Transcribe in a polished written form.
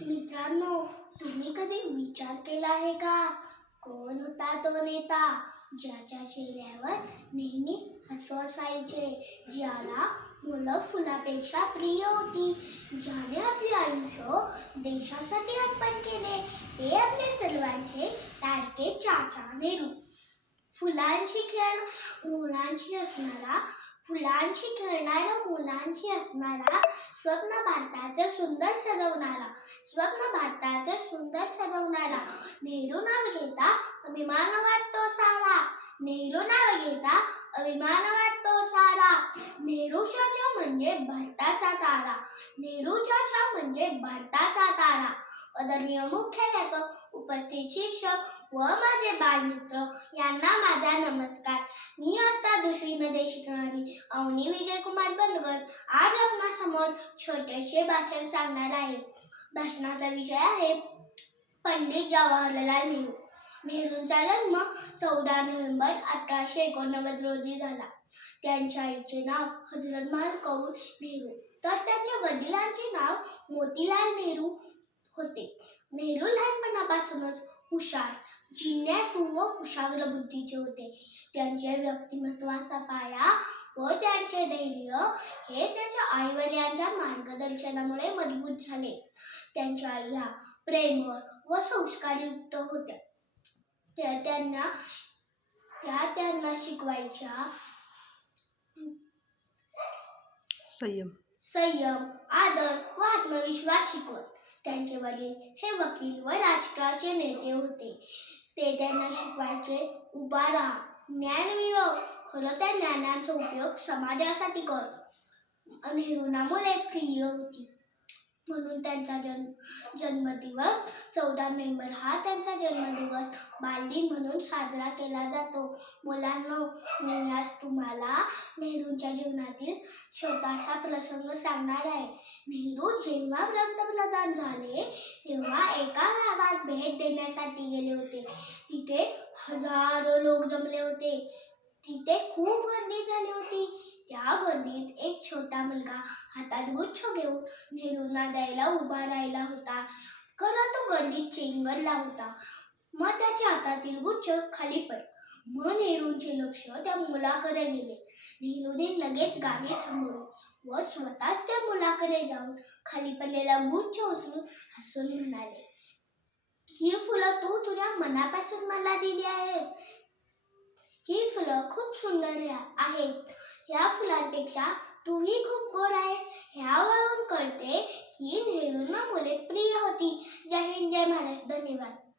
मित्रांनो, तुम्ही कधी विचार केला आहे का? कोण होता तो नेता ज्याच्या चेहऱ्यावर नेहमी हसू असायचे, ज्याला मुलं फुलापेक्षा प्रिय होती, ज्याने आपले आयुष्य देशासाठी अर्पण केले? ते आपले सर्वांचे लाडके चाचा नेहरू. फुलांची खेळणारा मुलांची असणारा स्वप्न भारताचं सुंदर सजवणारा नेहरू नाव घेता अभिमान वाटतो सारा. नेहरू चाचा म्हणजे भारताचा तारा. आदरणीय मुख्याध्यापक, उपस्थित शिक्षक व माझे बालमित्र यांना माझा नमस्कार. मी आता दुसरीमध्ये शिकणारी अवनी विजयकुमार बनकर आज आपणासमोर छोटेसे भाषण सांगणार आहे. भाषणाचा विषय आहे पंडित जवाहरलाल नेहरू. नेहरूंचा जन्म 14 नोव्हेंबर 1889 रोजी झाला. त्यांच्या आईचे नाव हजरतमाल कौर नेहरू तर त्यांच्या वडिलांचे नाव मोतीलाल नेहरू होते. नेहरू लहानपणापासूनच हुशार, जिज्ञासू व कुशाग्र बुद्धीचे होते. त्यांच्या व्यक्तिमत्वाचा पाया व त्यांचे धैर्य हे त्यांच्या आईवडिलांच्या मार्गदर्शनामुळे मजबूत झाले. त्यांच्या आई ह्या प्रेमळ व संस्कारयुक्त होत्या. त्या त्यांना शिकवायच्या संयम, आदर व आत्मविश्वास शिकवत. त्यांचे वडील हे वकील व राष्ट्राचे नेते होते. ते त्यांना शिकवायचे, उभा राहा, ज्ञान मिळव, खरं त्या ज्ञानाचा उपयोग समाजासाठी कर. नेहरूंना मुले प्रिय होती म्हणून त्यांचा जन्मदिवस 14 नोव्हेंबर हा त्यांचा जन्मदिवस बालदिन म्हणून साजरा केला जातो. मुलांनो, मी आज तुम्हाला नेहरूंच्या जीवनातील छोटासा प्रसंग सांगणार आहे. नेहरू जेव्हा पंतप्रधान झाले तेव्हा एका गावात भेट देण्यासाठी गेले होते. तिथे हजारो लोक जमले होते. तिथे खूप गर्दी झाली होती. त्या गर्दीत एक छोटा मुलगा हातात गुच्छ घेऊन नेहरूंना द्यायला उभा राहिला होता. खरं तो गर्दीत चेंगरला होता. मग त्याच्या हातातील गुच्छ खाली पडला. मग नेहरूंचे लक्ष त्या मुलाकडे गेले. नेहरूने लगेच गाडी थांबवली व स्वतःच त्या मुलाकडे जाऊन खाली पडलेला गुच्छ उचलून हसून म्हणाले, ही फुलं तू तुझ्या मनापासून मला दिली आहेस. ही फुलं खूप सुंदर आहेत. या फुलांपेक्षा तूही खूप गोड आहेस. ह्यावरून कळते की नेहरूंना मुले प्रिय होती. जय हिंद, जय महाराष्ट्र. धन्यवाद.